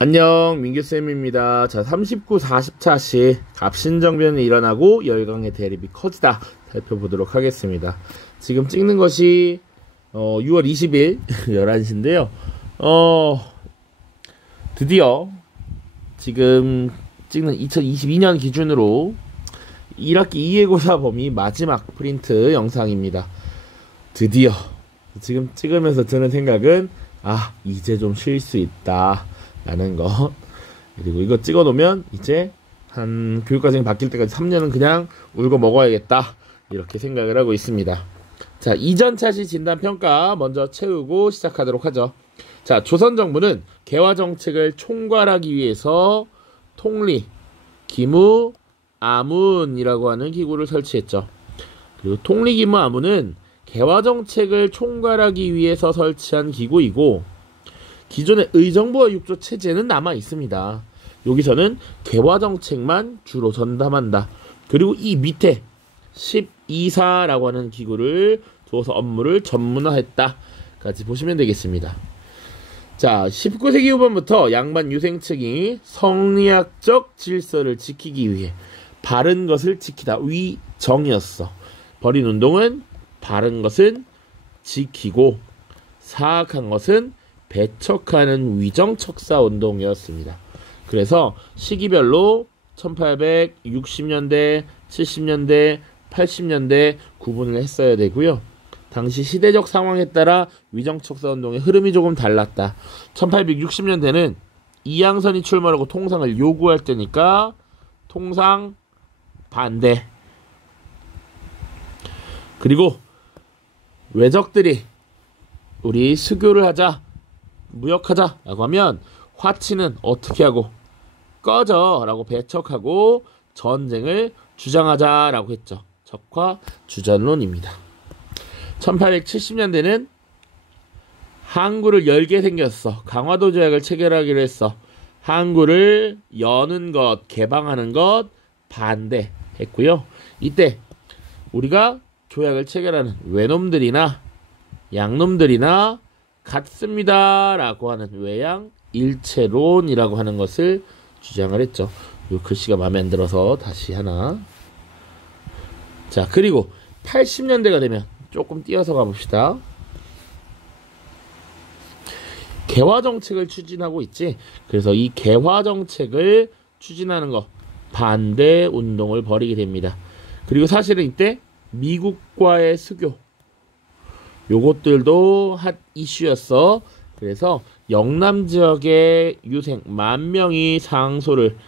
안녕, 민규쌤입니다. 자, 39, 40차시 갑신정변이 일어나고 열강의 대립이 커지다 살펴보도록 하겠습니다. 지금 찍는 것이 6월 20일 11시인데요. 드디어 지금 찍는 2022년 기준으로 1학기 2외고사 범위 마지막 프린트 영상입니다. 드디어 지금 찍으면서 드는 생각은 이제 좀 쉴 수 있다 라는 것. 그리고 이거 찍어 놓으면 이제 한 교육과정이 바뀔 때까지 3년은 그냥 울고 먹어야겠다 이렇게 생각을 하고 있습니다. 자, 이전 차시 진단평가 먼저 채우고 시작하도록 하죠. 자, 조선 정부는 개화 정책을 총괄하기 위해서 통리, 기무, 아문이라고 하는 기구를 설치했죠. 그리고 통리, 기무, 아문은 개화 정책을 총괄하기 위해서 설치한 기구이고, 기존의 의정부와 육조 체제는 남아 있습니다. 여기서는 개화 정책만 주로 전담한다. 그리고 이 밑에 12사라고 하는 기구를 두어서 업무를 전문화했다까지 보시면 되겠습니다. 자, 19세기 후반부터 양반 유생층이 성리학적 질서를 지키기 위해 바른 것을 지키다 위정이었어. 벌인 운동은 바른 것은 지키고 사악한 것은 배척하는 위정척사 운동이었습니다. 그래서 시기별로 1860년대, 70년대, 80년대 구분을 했어야 되고요. 당시 시대적 상황에 따라 위정척사 운동의 흐름이 조금 달랐다. 1860년대는 이양선이 출마하고 통상을 요구할 때니까 통상 반대. 그리고 외적들이 우리 수교를 하자, 무역하자 라고 하면 화치는 어떻게 하고 꺼져 라고 배척하고 전쟁을 주장하자 라고 했죠. 적화 주전론입니다. 1870년대는 항구를 열게 생겼어. 강화도 조약을 체결하기로 했어. 항구를 여는 것, 개방하는 것 반대했고요. 이때 우리가 조약을 체결하는 외놈들이나 양놈들이나 같습니다 라고 하는 외양 일체론이라고 하는 것을 주장을 했죠. 이 글씨가 마음에 안 들어서 다시 하나. 자, 그리고 80년대가 되면 조금 뛰어서 가봅시다. 개화 정책을 추진하고 있지. 그래서 이 개화 정책을 추진하는 거 반대 운동을 벌이게 됩니다. 그리고 사실은 이때 미국과의 수교 요것들도 핫 이슈였어. 그래서 영남 지역의 유생 10,000명이 상소를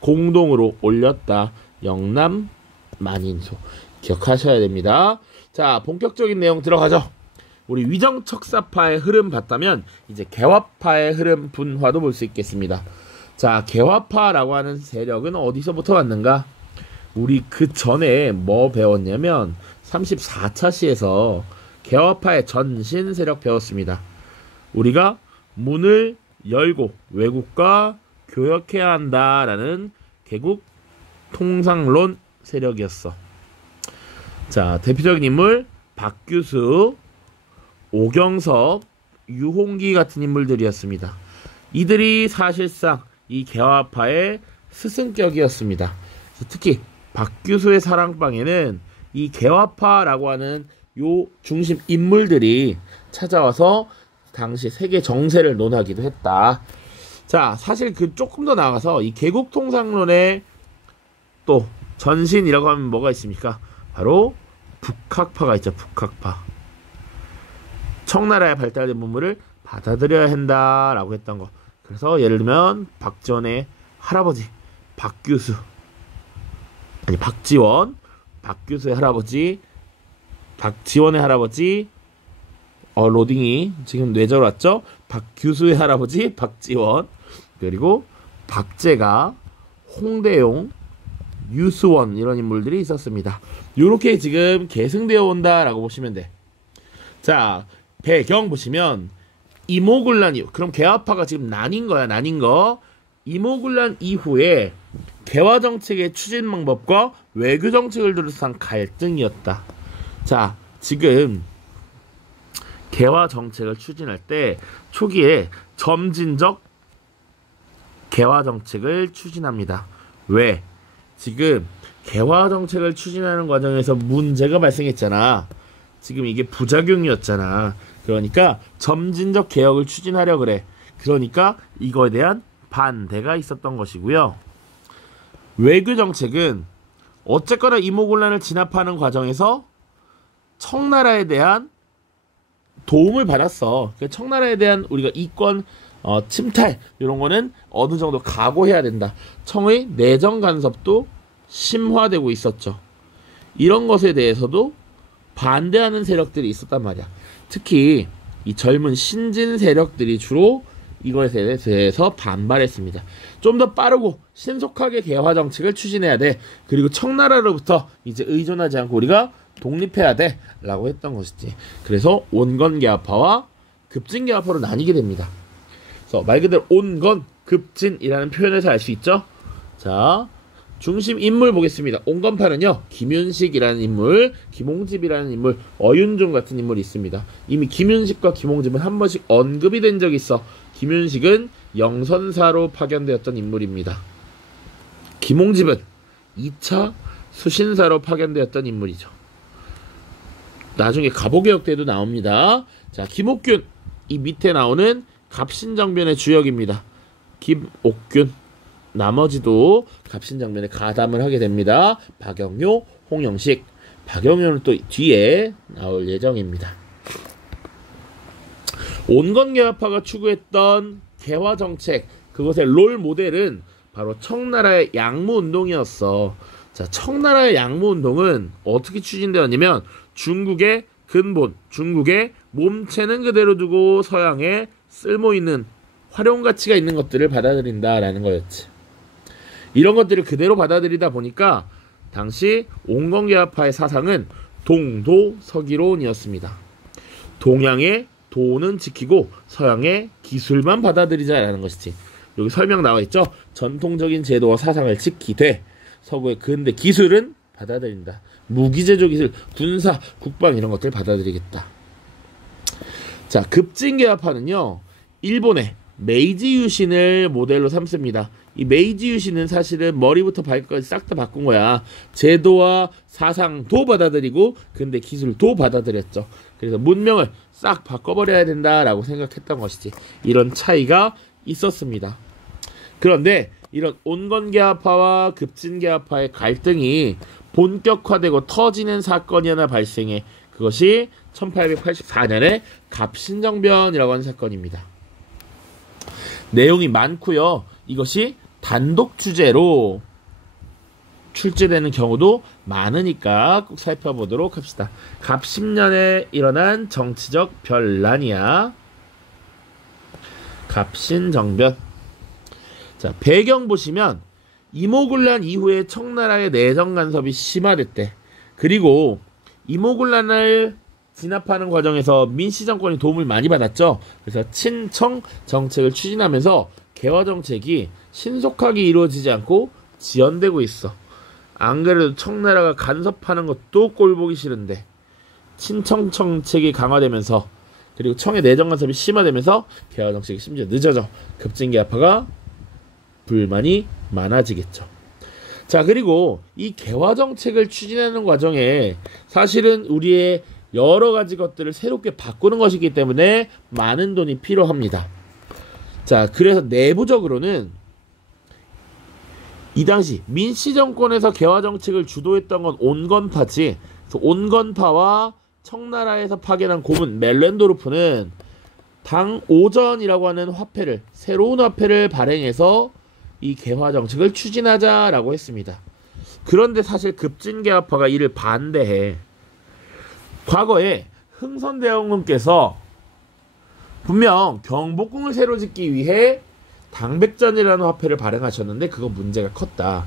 공동으로 올렸다. 영남 만인소 기억하셔야 됩니다. 자, 본격적인 내용 들어가죠. 우리 위정척사파의 흐름 봤다면 이제 개화파의 흐름 분화도 볼 수 있겠습니다. 자, 개화파라고 하는 세력은 어디서부터 왔는가? 우리 그 전에 뭐 배웠냐면 34차 시에서 개화파의 전신 세력 배웠습니다. 우리가 문을 열고 외국과 교역해야 한다라는 개국 통상론 세력이었어. 자, 대표적인 인물 박규수, 오경석, 유홍기 같은 인물들이었습니다. 이들이 사실상 이 개화파의 스승격이었습니다. 특히 박규수의 사랑방에는 이 개화파라고 하는 요 중심 인물들이 찾아와서 당시 세계 정세를 논하기도 했다. 자, 사실 그 조금 더 나아가서 이 개국통상론의 또 전신이라고 하면 뭐가 있습니까? 바로 북학파가 있죠. 북학파. 청나라의 발달된 문물을 받아들여야 한다라고 했던 거. 그래서 예를 들면 박지원의 할아버지 박규수, 아니 박지원, 박규수의 할아버지 박지원의 할아버지, 로딩이 지금 뇌절 왔죠? 박규수의 할아버지 박지원, 그리고 박제가, 홍대용, 유수원 이런 인물들이 있었습니다. 요렇게 지금 계승되어 온다라고 보시면 돼. 자, 배경 보시면 이모군란 이후, 그럼 개화파가 지금 나뉜 거야. 나뉜 거. 이모군란 이후에 개화 정책의 추진 방법과 외교 정책을 둘러싼 갈등이었다. 자, 지금 개화 정책을 추진할 때 초기에 점진적 개화 정책을 추진합니다. 왜? 지금 개화 정책을 추진하는 과정에서 문제가 발생했잖아. 지금 이게 부작용이었잖아. 그러니까 점진적 개혁을 추진하려 그래. 그러니까 이거에 대한 반대가 있었던 것이고요. 외교 정책은 어쨌거나 이모군란을 진압하는 과정에서 청나라에 대한 도움을 받았어. 청나라에 대한 우리가 이권 침탈 이런 거는 어느 정도 각오해야 된다. 청의 내정 간섭도 심화되고 있었죠. 이런 것에 대해서도 반대하는 세력들이 있었단 말이야. 특히 이 젊은 신진 세력들이 주로 이것에 대해서 반발했습니다. 좀 더 빠르고 신속하게 개화 정책을 추진해야 돼. 그리고 청나라로부터 이제 의존하지 않고 우리가 독립해야 돼 라고 했던 것이지. 그래서 온건개화파와 급진개화파로 나뉘게 됩니다. 그래서 말 그대로 온건, 급진이라는 표현에서 알 수 있죠. 자, 중심 인물 보겠습니다. 온건파는요, 김윤식이라는 인물, 김홍집이라는 인물, 어윤종 같은 인물이 있습니다. 이미 김윤식과 김홍집은 한 번씩 언급이 된 적이 있어. 김윤식은 영선사로 파견되었던 인물입니다. 김홍집은 2차 수신사로 파견되었던 인물이죠. 나중에 갑오개혁 때도 나옵니다. 자, 김옥균, 이 밑에 나오는 갑신정변의 주역입니다. 김옥균, 나머지도 갑신정변에 가담을 하게 됩니다. 박영효, 홍영식, 박영효는 또 뒤에 나올 예정입니다. 온건개화파가 추구했던 개화정책, 그것의 롤 모델은 바로 청나라의 양무운동이었어. 자, 청나라의 양무운동은 어떻게 추진되었냐면 중국의 근본, 중국의 몸체는 그대로 두고 서양에 쓸모있는 활용가치가 있는 것들을 받아들인다라는 거였지. 이런 것들을 그대로 받아들이다 보니까 당시 온건개화파의 사상은 동도서기론이었습니다. 동양의 도는 지키고 서양의 기술만 받아들이자라는 것이지. 여기 설명 나와 있죠. 전통적인 제도와 사상을 지키되 서구의 근대 기술은 받아들인다. 무기제조 기술, 군사, 국방 이런 것들 받아들이겠다. 자, 급진개화파는요, 일본의 메이지 유신을 모델로 삼습니다. 이 메이지 유신은 사실은 머리부터 발끝까지 싹 다 바꾼 거야. 제도와 사상도 받아들이고 근데 기술도 받아들였죠. 그래서 문명을 싹 바꿔버려야 된다라고 생각했던 것이지. 이런 차이가 있었습니다. 그런데 이런 온건개화파와 급진개화파의 갈등이 본격화되고 터지는 사건이 하나 발생해. 그것이 1884년에 갑신정변이라고 하는 사건입니다. 내용이 많고요. 이것이 단독 주제로 출제되는 경우도 많으니까 꼭 살펴보도록 합시다. 갑10년에 일어난 정치적 변란이야. 갑신정변. 자, 배경 보시면 이모군란 이후에 청나라의 내정 간섭이 심화됐대. 그리고 이모군란을 진압하는 과정에서 민씨 정권이 도움을 많이 받았죠. 그래서 친청 정책을 추진하면서 개화 정책이 신속하게 이루어지지 않고 지연되고 있어. 안 그래도 청나라가 간섭하는 것도 꼴보기 싫은데 친청 정책이 강화되면서 그리고 청의 내정 간섭이 심화되면서 개화 정책이 심지어 늦어져. 급진개화파가 불만이 많아지겠죠. 자, 그리고 이 개화 정책을 추진하는 과정에 사실은 우리의 여러 가지 것들을 새롭게 바꾸는 것이기 때문에 많은 돈이 필요합니다. 자, 그래서 내부적으로는 이 당시 민씨 정권에서 개화 정책을 주도했던 건 온건파지. 그래서 온건파와 청나라에서 파견한 고문 멜렌도르프는 당 오전이라고 하는 화폐를, 새로운 화폐를 발행해서 이 개화 정책을 추진하자라고 했습니다. 그런데 사실 급진개화파가 이를 반대해. 과거에 흥선대원군께서 분명 경복궁을 새로 짓기 위해 당백전이라는 화폐를 발행하셨는데 그거 문제가 컸다.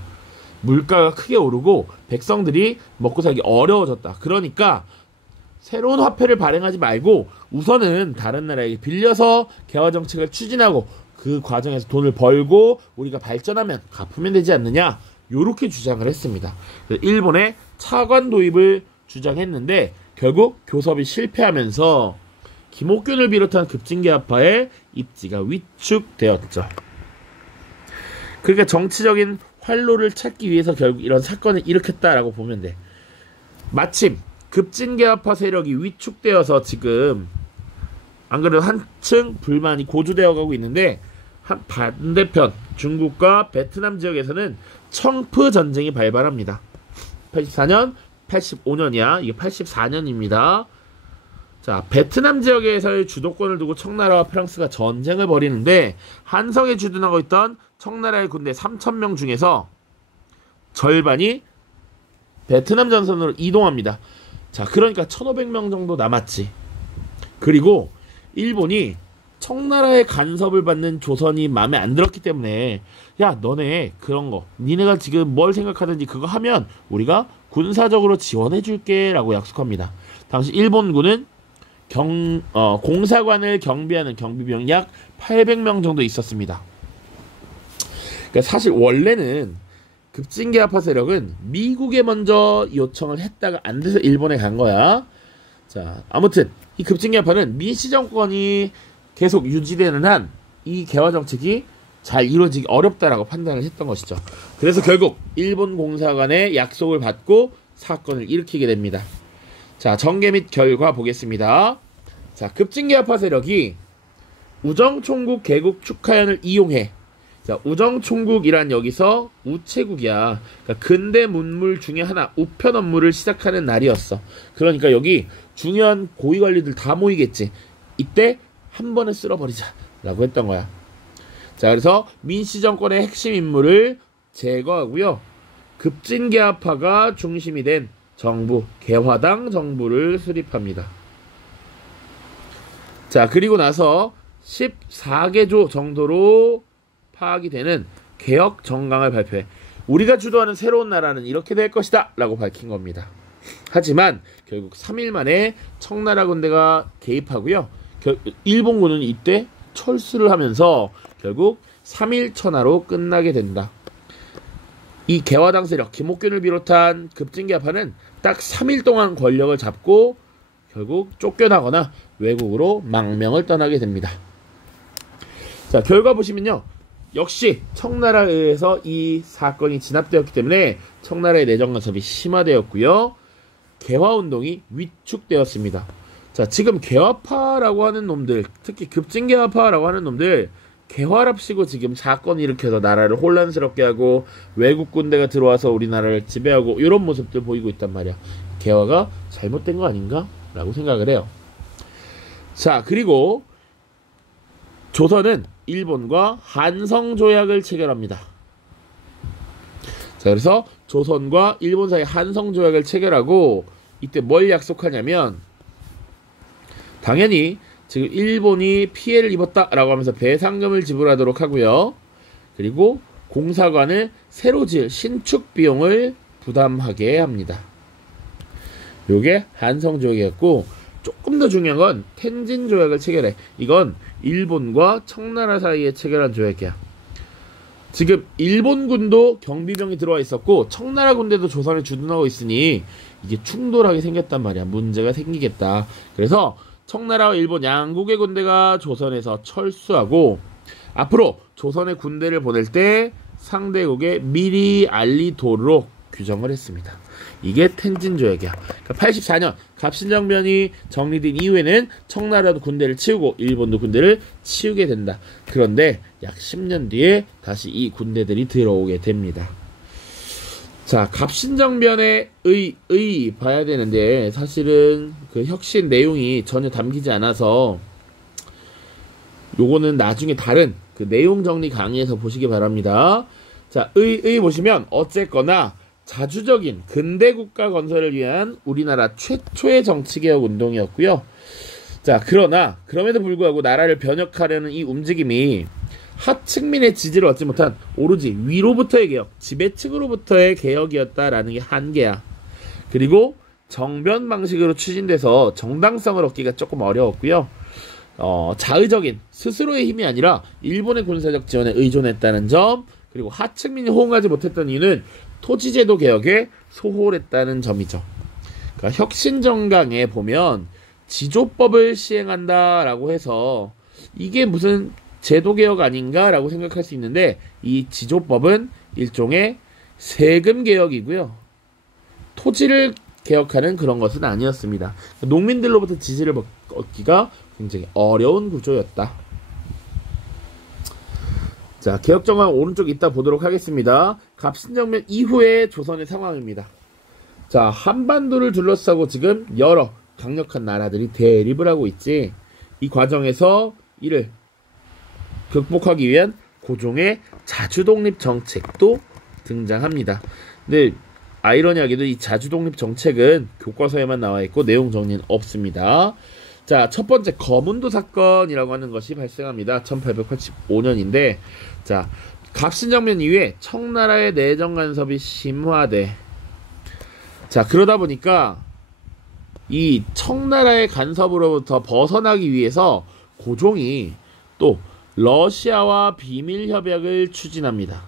물가가 크게 오르고 백성들이 먹고 살기 어려워졌다. 그러니까 새로운 화폐를 발행하지 말고 우선은 다른 나라에게 빌려서 개화 정책을 추진하고 그 과정에서 돈을 벌고 우리가 발전하면 갚으면 되지 않느냐, 요렇게 주장을 했습니다. 일본의 차관 도입을 주장했는데 결국 교섭이 실패하면서 김옥균을 비롯한 급진개화파의 입지가 위축되었죠. 그러니까 정치적인 활로를 찾기 위해서 결국 이런 사건을 일으켰다라고 보면 돼. 마침 급진개화파 세력이 위축되어서 지금 안 그래도 한층 불만이 고조되어 가고 있는데, 한 반대편 중국과 베트남 지역에서는 청프 전쟁이 발발합니다. 84년, 85년이야. 이게 84년입니다. 자, 베트남 지역에서의 주도권을 두고 청나라와 프랑스가 전쟁을 벌이는데, 한성에 주둔하고 있던 청나라의 군대 3,000명 중에서 절반이 베트남 전선으로 이동합니다. 자, 그러니까 1,500명 정도 남았지. 그리고 일본이 청나라의 간섭을 받는 조선이 마음에 안 들었기 때문에, 야, 너네 그런 거, 니네가 지금 뭘 생각하든지 그거 하면 우리가 군사적으로 지원해줄게 라고 약속합니다. 당시 일본군은 공사관을 경비하는 경비병 약 800명 정도 있었습니다. 그러니까 사실 원래는 급진개화파 세력은 미국에 먼저 요청을 했다가 안 돼서 일본에 간 거야. 자, 아무튼 이 급진개화파는 민씨 정권이 계속 유지되는 한 이 개화 정책이 잘 이루어지기 어렵다라고 판단을 했던 것이죠. 그래서 결국 일본 공사관의 약속을 받고 사건을 일으키게 됩니다. 자, 전개 및 결과 보겠습니다. 자, 급진개화파 세력이 우정총국 개국 축하연을 이용해. 자, 우정총국이란 여기서 우체국이야. 그러니까 근대 문물 중에 하나, 우편 업무를 시작하는 날이었어. 그러니까 여기 중요한 고위관리들 다 모이겠지. 이때 한 번에 쓸어버리자 라고 했던 거야. 자, 그래서 민씨 정권의 핵심 인물을 제거하고요, 급진개화파가 중심이 된 정부, 개화당 정부를 수립합니다. 자, 그리고 나서 14개조 정도로 파악이 되는 개혁 정강을 발표해. 우리가 주도하는 새로운 나라는 이렇게 될 것이다 라고 밝힌 겁니다. 하지만 결국 3일 만에 청나라 군대가 개입하고요, 일본군은 이때 철수를 하면서 결국 3일 천하로 끝나게 된다. 이 개화당 세력, 김옥균을 비롯한 급진개화파는 딱 3일 동안 권력을 잡고 결국 쫓겨나거나 외국으로 망명을 떠나게 됩니다. 자, 결과 보시면요, 역시 청나라에 의해서 이 사건이 진압되었기 때문에 청나라의 내정 간섭이 심화되었고요, 개화운동이 위축되었습니다. 자, 지금 개화파라고 하는 놈들, 특히 급진개화파라고 하는 놈들, 개화랍시고 지금 사건을 일으켜서 나라를 혼란스럽게 하고 외국 군대가 들어와서 우리나라를 지배하고 이런 모습들 보이고 있단 말이야. 개화가 잘못된 거 아닌가? 라고 생각을 해요. 자, 그리고 조선은 일본과 한성조약을 체결합니다. 자, 그래서 조선과 일본 사이 한성조약을 체결하고 이때 뭘 약속하냐면, 당연히 지금 일본이 피해를 입었다라고 하면서 배상금을 지불하도록 하고요, 그리고 공사관을 새로 지을 신축 비용을 부담하게 합니다. 요게 한성조약이었고, 조금 더 중요한 건 텐진조약을 체결해. 이건 일본과 청나라 사이에 체결한 조약이야. 지금 일본군도 경비병이 들어와 있었고 청나라 군대도 조선에 주둔하고 있으니 이게 충돌하게 생겼단 말이야. 문제가 생기겠다. 그래서 청나라와 일본 양국의 군대가 조선에서 철수하고, 앞으로 조선의 군대를 보낼 때 상대국에 미리 알리도록 규정을 했습니다. 이게 텐진조약이야. 그러니까 84년 갑신정변이 정리된 이후에는 청나라도 군대를 치우고 일본도 군대를 치우게 된다. 그런데 약 10년 뒤에 다시 이 군대들이 들어오게 됩니다. 자, 갑신정변의 봐야 되는데 사실은 그 혁신 내용이 전혀 담기지 않아서 요거는 나중에 다른 그 내용 정리 강의에서 보시기 바랍니다. 자, 보시면 어쨌거나 자주적인 근대 국가 건설을 위한 우리나라 최초의 정치개혁 운동이었고요. 자, 그럼에도 불구하고 나라를 변혁하려는 이 움직임이 하층민의 지지를 얻지 못한 오로지 위로부터의 개혁, 지배층으로부터의 개혁이었다라는 게 한계야. 그리고 정변 방식으로 추진돼서 정당성을 얻기가 조금 어려웠고요. 자의적인 스스로의 힘이 아니라 일본의 군사적 지원에 의존했다는 점, 그리고 하층민이 호응하지 못했던 이유는 토지제도 개혁에 소홀했다는 점이죠. 그러니까 혁신정강에 보면 지조법을 시행한다라고 해서 이게 무슨 제도개혁 아닌가라고 생각할 수 있는데 이 지조법은 일종의 세금개혁이고요. 토지를 개혁하는 그런 것은 아니었습니다. 농민들로부터 지지를 얻기가 굉장히 어려운 구조였다. 자, 개혁정황 오른쪽 이따 보도록 하겠습니다. 갑신정변 이후의 조선의 상황입니다. 자, 한반도를 둘러싸고 지금 여러 강력한 나라들이 대립을 하고 있지. 이 과정에서 이를 극복하기 위한 고종의 자주독립 정책도 등장합니다. 근데 아이러니하게도 이 자주독립 정책은 교과서에만 나와 있고 내용 정리는 없습니다. 자, 첫 번째 거문도 사건이라고 하는 것이 발생합니다. 1885년인데, 자, 갑신정변 이후에 청나라의 내정 간섭이 심화돼. 자, 그러다 보니까 이 청나라의 간섭으로부터 벗어나기 위해서 고종이 또 러시아와 비밀 협약을 추진합니다.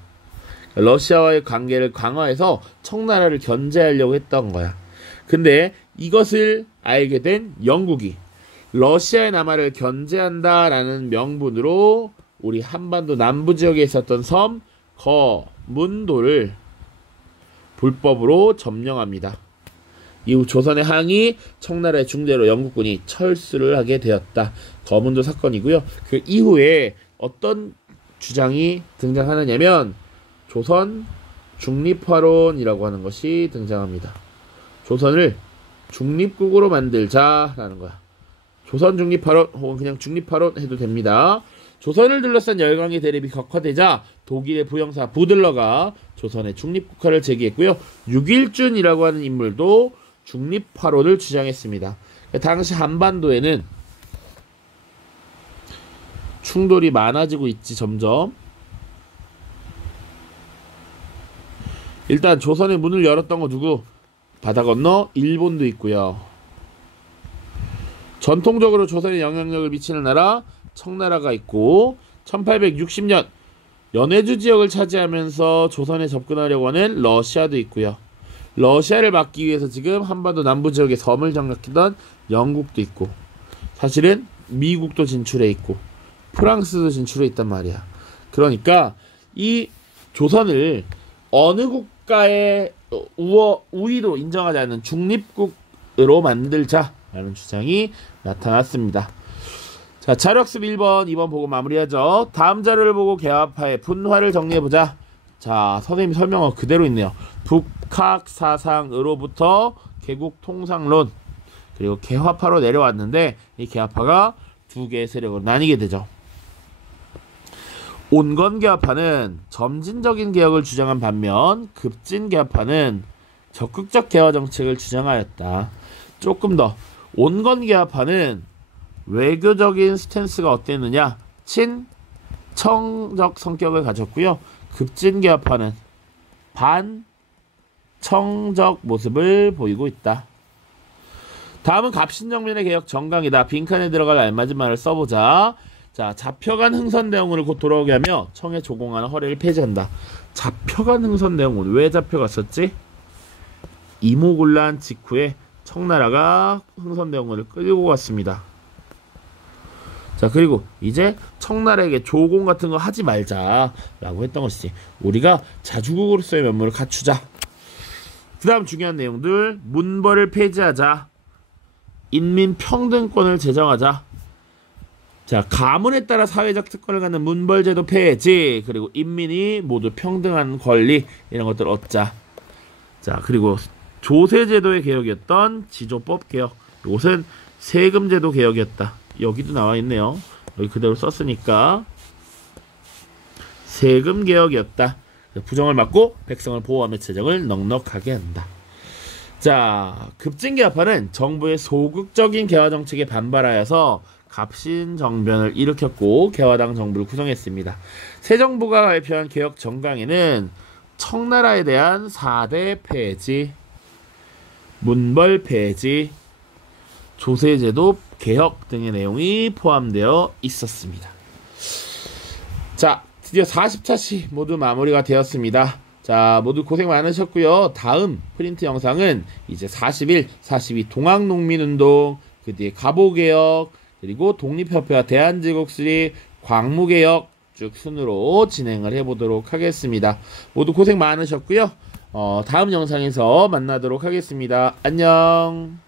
러시아와의 관계를 강화해서 청나라를 견제하려고 했던 거야. 근데 이것을 알게 된 영국이 러시아의 남하를 견제한다라는 명분으로 우리 한반도 남부 지역에 있었던 섬 거문도를 불법으로 점령합니다. 이후 조선의 항이 청나라의 중대로 영국군이 철수를 하게 되었다. 거문도 사건이고요. 그 이후에 어떤 주장이 등장하느냐면 조선 중립화론이라고 하는 것이 등장합니다. 조선을 중립국으로 만들자라는 거야. 조선 중립화론 혹은 그냥 중립화론 해도 됩니다. 조선을 둘러싼 열강의 대립이 격화되자 독일의 부영사 부들러가 조선의 중립국화를 제기했고요. 육일준이라고 하는 인물도 중립화론을 주장했습니다. 당시 한반도에는 충돌이 많아지고 있지 점점. 일단 조선의 문을 열었던 거 누구? 바다 건너 일본도 있고요. 전통적으로 조선에 영향력을 미치는 나라 청나라가 있고 1860년 연해주 지역을 차지하면서 조선에 접근하려고 하는 러시아도 있고요. 러시아를 막기 위해서 지금 한반도 남부 지역에 섬을 장악했던 영국도 있고 사실은 미국도 진출해 있고 프랑스도 진출해 있단 말이야. 그러니까 이 조선을 어느 국가의 우위도 인정하지 않는 중립국으로 만들자라는 주장이 나타났습니다. 자, 자료학습 1번, 2번 보고 마무리하죠. 다음 자료를 보고 개화파의 분화를 정리해보자. 자, 선생님이 설명은 그대로 있네요. 북학 사상으로부터 개국 통상론 그리고 개화파로 내려왔는데 이 개화파가 두 개의 세력으로 나뉘게 되죠. 온건개화파는 점진적인 개혁을 주장한 반면 급진개화파는 적극적 개화 정책을 주장하였다. 조금 더 온건개화파는 외교적인 스탠스가 어땠느냐? 친청적 성격을 가졌고요. 급진개화파는 반청적 모습을 보이고 있다. 다음은 갑신정변의 개혁 정강이다. 빈칸에 들어갈 알맞은 말을 써보자. 자, 잡혀간 흥선대원군을 곧 돌아오게 하며 청에 조공하는 허례를 폐지한다. 잡혀간 흥선대원군 왜 잡혀갔었지? 이모곤란 직후에 청나라가 흥선대원군을 끌고 갔습니다. 자, 그리고 이제 청나라에게 조공 같은 거 하지 말자라고 했던 것이지. 우리가 자주국으로서의 면모를 갖추자. 그 다음 중요한 내용들. 문벌을 폐지하자. 인민평등권을 제정하자. 자, 가문에 따라 사회적 특권을 갖는 문벌제도 폐지. 그리고 인민이 모두 평등한 권리 이런 것들 얻자. 자, 그리고 조세제도의 개혁이었던 지조법 개혁. 이것은 세금제도 개혁이었다. 여기도 나와 있네요. 여기 그대로 썼으니까 세금 개혁이었다. 부정을 막고 백성을 보호하며 재정을 넉넉하게 한다. 자, 급진개화파는 정부의 소극적인 개화 정책에 반발하여서 갑신정변을 일으켰고 개화당 정부를 구성했습니다. 새 정부가 발표한 개혁 정강에는 청나라에 대한 4대 폐지, 문벌 폐지, 조세제도 개혁 등의 내용이 포함되어 있었습니다. 자, 드디어 40차시 모두 마무리가 되었습니다. 자, 모두 고생 많으셨고요. 다음 프린트 영상은 이제 41, 42 동학농민운동, 그 뒤에 갑오개혁, 그리고 독립협회와 대한제국수리, 광무개혁 쭉 순으로 진행을 해보도록 하겠습니다. 모두 고생 많으셨고요. 다음 영상에서 만나도록 하겠습니다. 안녕.